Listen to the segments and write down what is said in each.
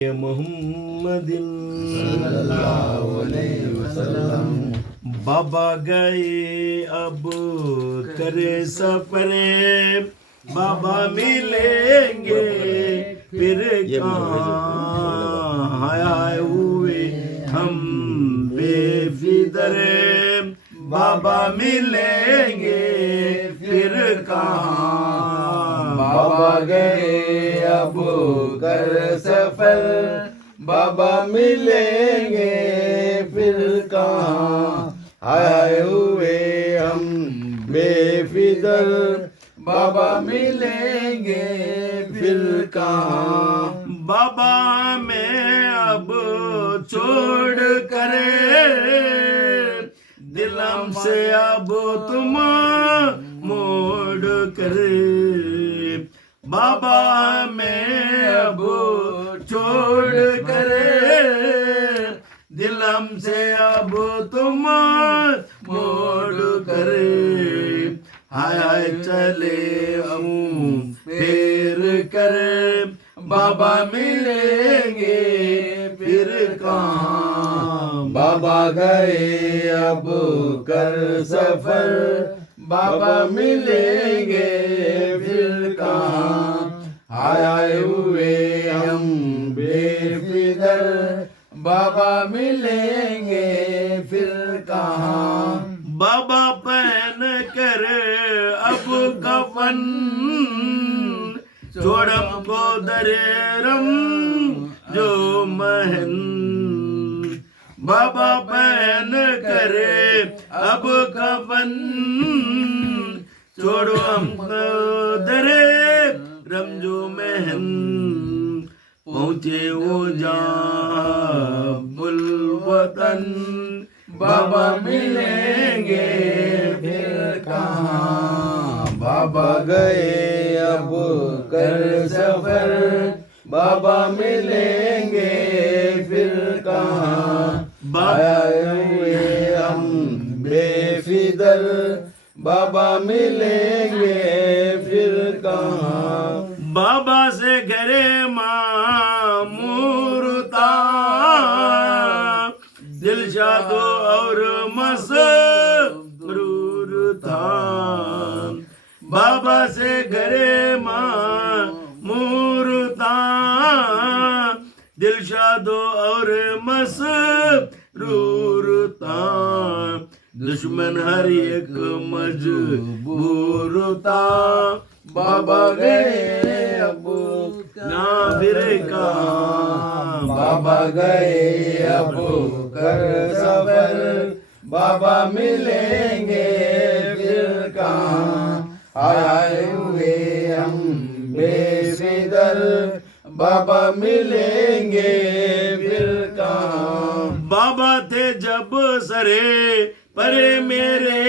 मोहम्मदिन सल्लल्लाहु अलैहि वसल्लम। बाबा गए अब करे सफरे, बाबा मिलेंगे फिर कहाँ। हाय हुए हम बेफिक्र, बाबा मिलेंगे फिर कहाँ। बाबा गए अब कर सफर, बाबा मिलेंगे फिर कहाँ। आए हुए हम बेफिक्र, बाबा मिलेंगे फिर कहाँ। बाबा में अब छोड़ करे, दिलम से अब तुम मोड़ करे। बाबा में अब छोड़ करे, दिलम से अब तुम मोड़ करे। हाय हाय चले हम फिर करे, बाबा मिलेंगे फिर कहाँ। बाबा गए अब कर सफर, बाबा मिलेंगे फिर कहाँ। आए हुए हम बेफिक्र, बाबा मिलेंगे फिर कहाँ। बाबा पहन कर अब कफन, छोड़म को दरेरम जो महन। बाबा पहन करे अब कफन, छोड़ो हम दरे रमजो महन। पहुँचे वो जहाँ बुलवतन, बाबा मिलेंगे फिर कहाँ। बाबा गए अब कर सफर, बाबा मिलेंगे फिर कहाँ। आए हुए हम बेफिक्र, बाबा मिलेंगे फिर कहाँ। बाबा से घरे मामूरता, दिलशादो और मसरूर था। बाबा से घरे मामूरता, दिलशादो और मसरूर था। दुश्मन हर एक मजबूर था, बाबा गए अब ना फिर कहाँ। बाबा गए अब कर सफर, बाबा मिलेंगे फिर कहाँ। आए हुए हम बेफिक्र, बाबा मिलेंगे फिर कहाँ। बाबा थे जब सरे परे मेरे,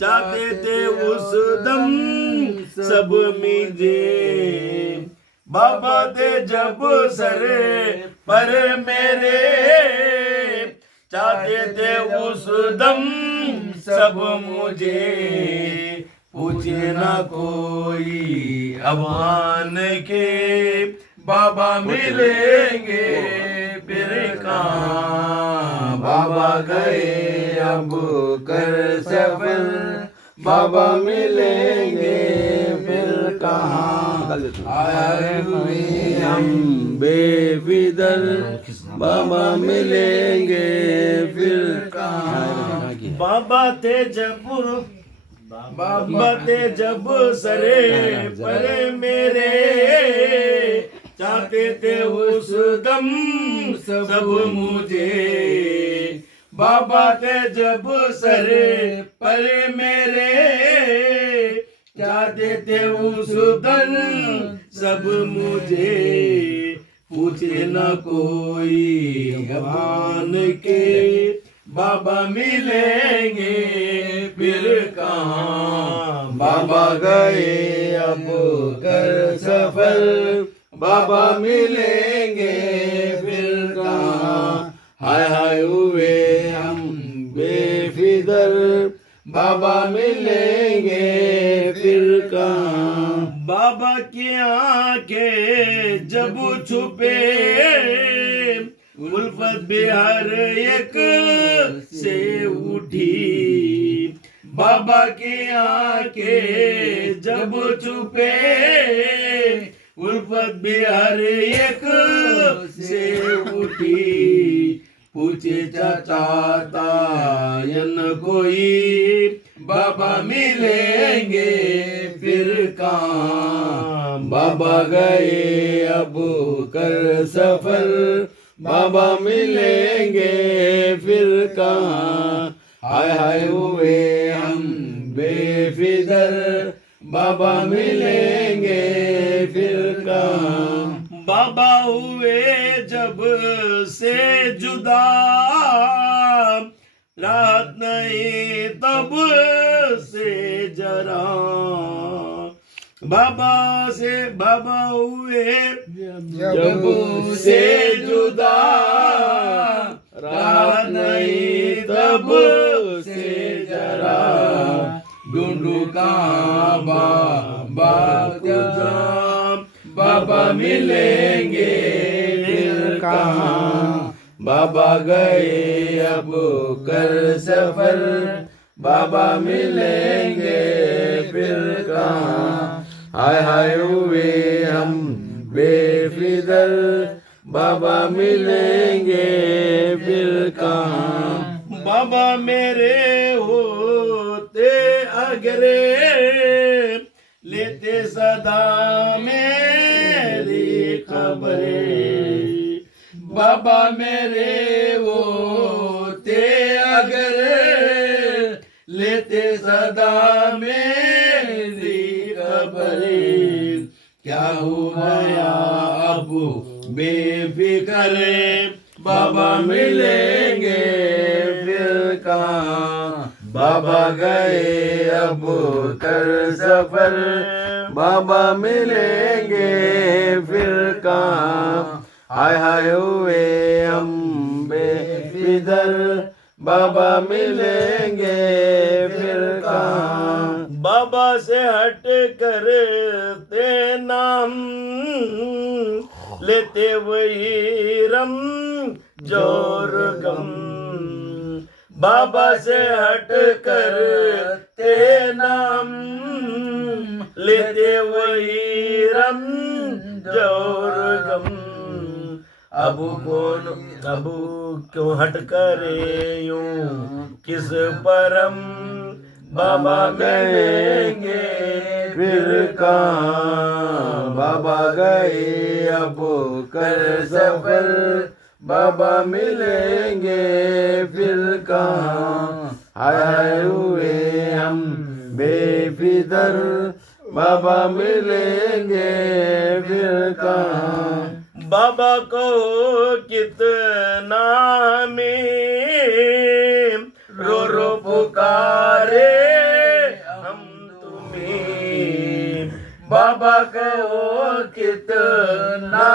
चाहते थे उस दम सब मिले। बाबा थे जब सरे पर मेरे, चाहते थे उस दम सब मुझे। पूछे ना कोई अवान के, बाबा मिलेंगे फिर कहाँ। बाबा गए अब कर सफर, बाबा मिलेंगे फिर कहाँ। आए हुए हम बेफिक्र, बाबा मिलेंगे फिर कहाँ। बाबा थे जब सरे पर मेरे, चाहते थे उस दम सब मुझे। बाबा थे जब सरे पर मेरे, चाहते थे उस दम सब मुझे। पूछे न कोई अमान के, बाबा मिलेंगे फिर कहाँ। बाबा गए अब कर सफर, बाबा मिलेंगे फिर कहाँ। हाय हाय हुए हम बेफिक्र, बाबा मिलेंगे फिर कहाँ। बाबा की आंखें जब छुपे उल्फत भी हर एक से उठी। बाबा की आंखें जब छुपे उल्फत भी हर एक से उठी। पूछे चाहता यन कोई बाबा मिलेंगे फिर कहाँ। बाबा गए अब कर सफल बाबा मिलेंगे फिर कहाँ। हाय हाय हुए हम बेफिक्र बाबा मिलेंगे फिर कहाँ। बाबा हुए जब से जुदा राहत नहीं तब से जरा। बाबा हुए जब से जुदा राहत नहीं तब से जरा। ढूंढू कहाँ बाबा तुझा बाबा मिलेंगे फिर कहाँ। बाबा गए अब कर सफर बाबा मिलेंगे फिर कहाँ। हाय हाय हुए हम बेफिक्र बाबा मिलेंगे फिर कहाँ। बाबा मेरे होते अगरे लेते सदा मेरी खबरें। बाबा मेरे होते अगर लेते सदा मेरी खबरें। क्या हो गया अब बेफिक्र बाबा मिलेंगे फिर कहाँ। बाबा गए अब कर सफर बाबा मिलेंगे फिर कहाँ। हाय हाय हुए हम बेफिक्र बाबा मिलेंगे फिर कहाँ। बाबा से हट कर ते नाम लेते वही रम जोर गम। बाबा से हट कर ते नाम लेते वही रम जोर गम। अब क्यों हट करे यूं किस परम बाबा मिलेंगे फिर कहाँ। बाबा गए अब कर सफर बाबा मिलेंगे फिर कहाँ। हाय हाय हुए हम बेफिक्र बाबा मिलेंगे फिर कहाँ। बाबा को कितना में रो रो पुकारे हम तुम्हें। बाबा को कितना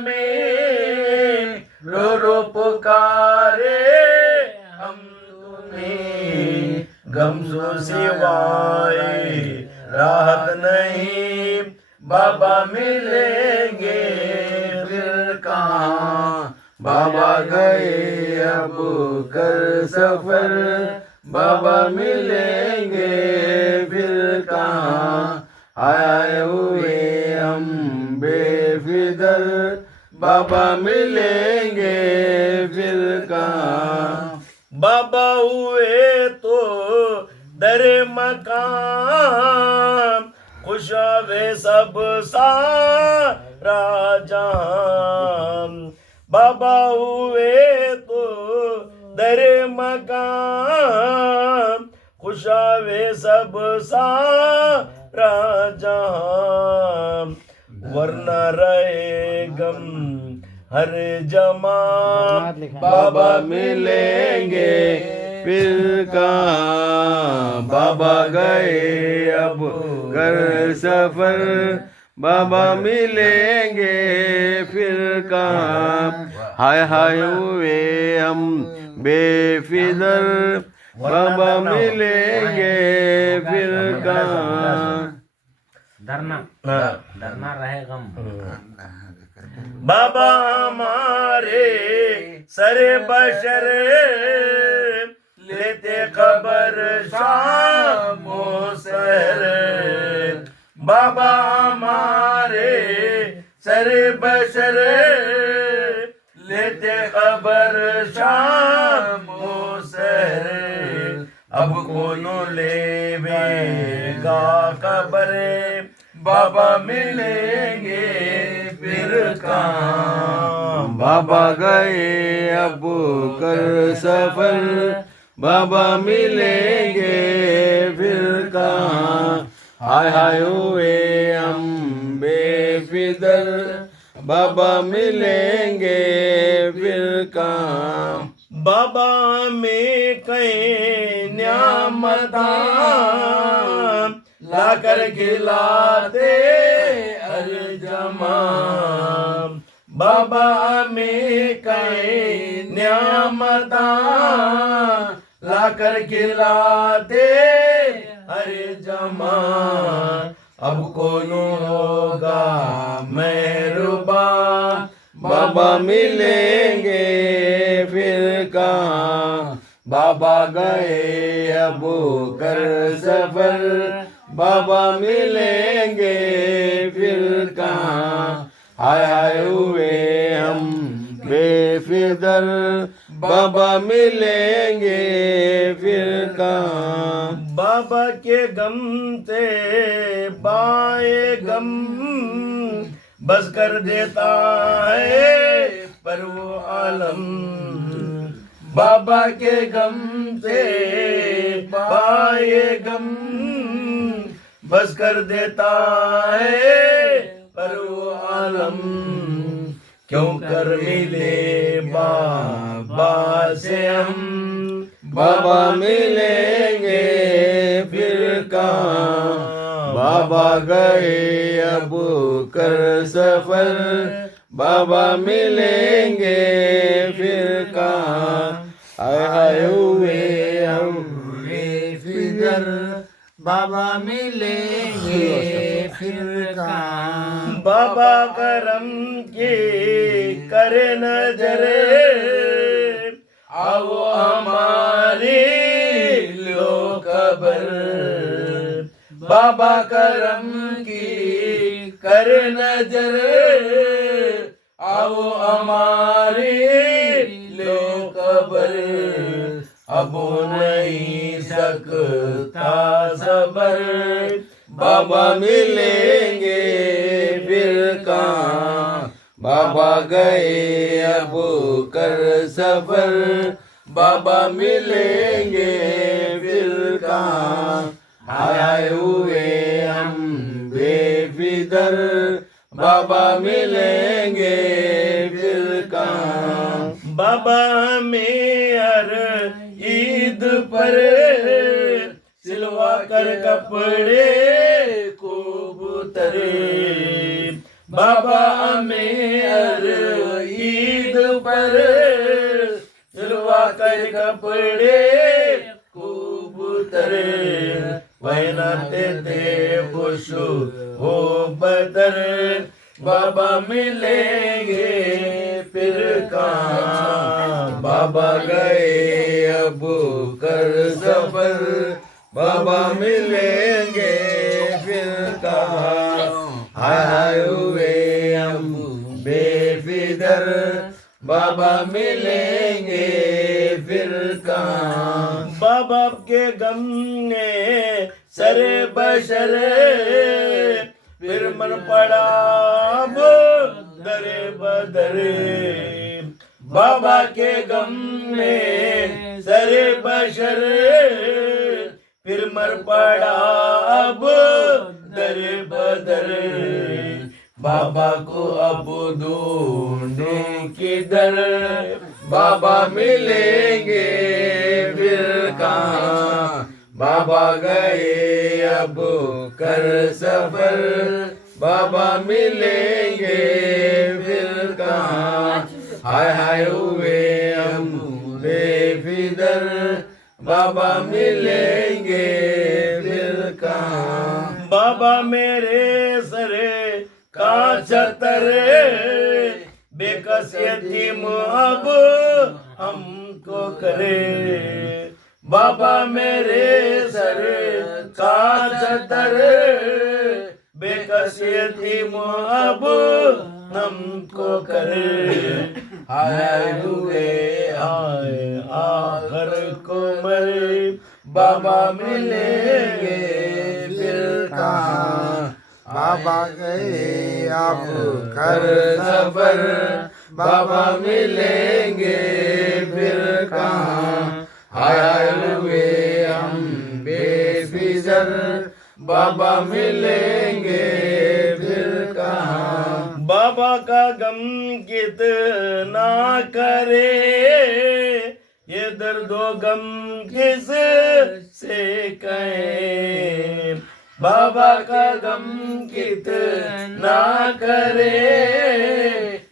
में रो रो पुकारे हम तुम्हें। गम सो सिवाय राहत नहीं बाबा मिलेंगे फिर कहाँ। बाबा गए अब कर सफर बाबा मिलेंगे फिर कहाँ। आए हुए हम बेफिक्र बाबा मिलेंगे फिर कहाँ। बाबा हुए तो दरे मकान खुश वे सब सारा जहां। बाबा हुए तो दरे मकान खुश वे सब सारा जहां। वरना रहे गम हर जमा बाबा मिलेंगे फिर कहाँ। बाबा गए अब कर सफर बाबा मिलेंगे फिर कहाँ। हाय हाय हुए हम बेफिक्र बाबा मिलेंगे फिर कहाँ। डरना रहे गम। बाबा हमारे सरे बशर लेते खबर शामो सर। बाबा हमारे सरे बशर लेते खबर शामो सर। अब कौन लेवेगा खबर बाबा मिलेंगे फिर कहाँ। बाबा गए अब कर सफर बाबा मिलेंगे फिर कहाँ। हाय हाय हुए हम बेफिक्र बाबा मिलेंगे फिर कहाँ। बाबा में कहीं न्यामता ला कर खिलाते हर जमा। बाबा में कहीं न्यामता ला कर खिलाते हर जमा। अब कौन होगा मेहरबान बाबा मिलेंगे फिर कहाँ। बाबा गए अब कर सफर बाबा मिलेंगे फिर कहाँ। हाय हाय हुए हम बेफिक्र बाबा मिलेंगे फिर कहाँ। बाबा के गम से बाए गम बस कर देता है पर वो आलम। बाबा के गम से बाए गम बस कर देता है पर वो आलम। क्यों कर मिले बाबा से हम बाबा मिलेंगे फिर कहाँ। बाबा गए अब कर सफर बाबा मिलेंगे फिर कहाँ। हाय हाय हुए हम बेफिक्र बाबा मिलेंगे फिर कहाँ। बाबा करम की करे नजरे आओ हमारी लो खबर। बाबा करम की करे नजर आओ हमारी लो खबर। अब नहीं सकता सबर बाबा मिलेंगे फिर कहाँ। बाबा गए अब कर सफर बाबा मिलेंगे फिर कहाँ। हाय हुए हम बेफिक्र बाबा मिलेंगे फिर कहाँ। बाबा में हर ईद पर सिलवा कर कपड़े कबूतर। बाबा में हर ईद पर सिलवा कर कपड़े कबूतर। पहनाते थे खुशू हो बदर बाबा मिलेंगे फिर कहाँ। बाबा गए अब कर सफर बाबा मिलेंगे फिर कहाँ। हाय हाय हुए हम बेफिक्र बाबा मिलेंगे फिर कहाँ। बाबा के गम ने सरे बशरे फिर मन पड़ा अब दरे बदरे। बाबा के गम में सरे बशर फिर मर पड़ा अब दरे बदरे। बाबा को अब ढूंढे किधर बाबा मिलेंगे फिर कहाँ। बाबा गए अब कर सफर बाबा मिलेंगे फिर कहाँ। हाय हाय हुए हम बेफिक्र बाबा मिलेंगे फिर कहाँ। बाबा मेरे छतर बेकस यतीम अब हमको करे। बाबा मेरे सर का छतर बेकस यतीम अब हमको करे। हाय हुए आए आखिर को मरे बाबा मिलेंगे फिर कहाँ। बाबा गए अब कर सफर बाबा मिलेंगे फिर कहाँ। हाय हुए हम बेफिजर बाबा मिलेंगे फिर कहाँ। बाबा का गम कितना करे ये दर्दो गम किस से कहें। बाबा का गम कितना करे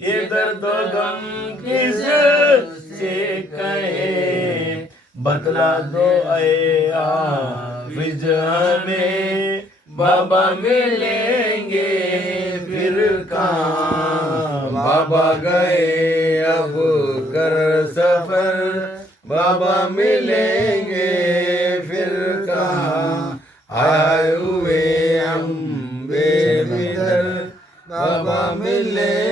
ये दर्दो गम किस से कहें। बतला दो ऐ हाफिज हमें बाबा मिलेंगे फिर कहाँ। बाबा गए अब कर सफर बाबा मिलेंगे फिर कहाँ। आए हुए हम बेफिक्र बाबा मिलेंगे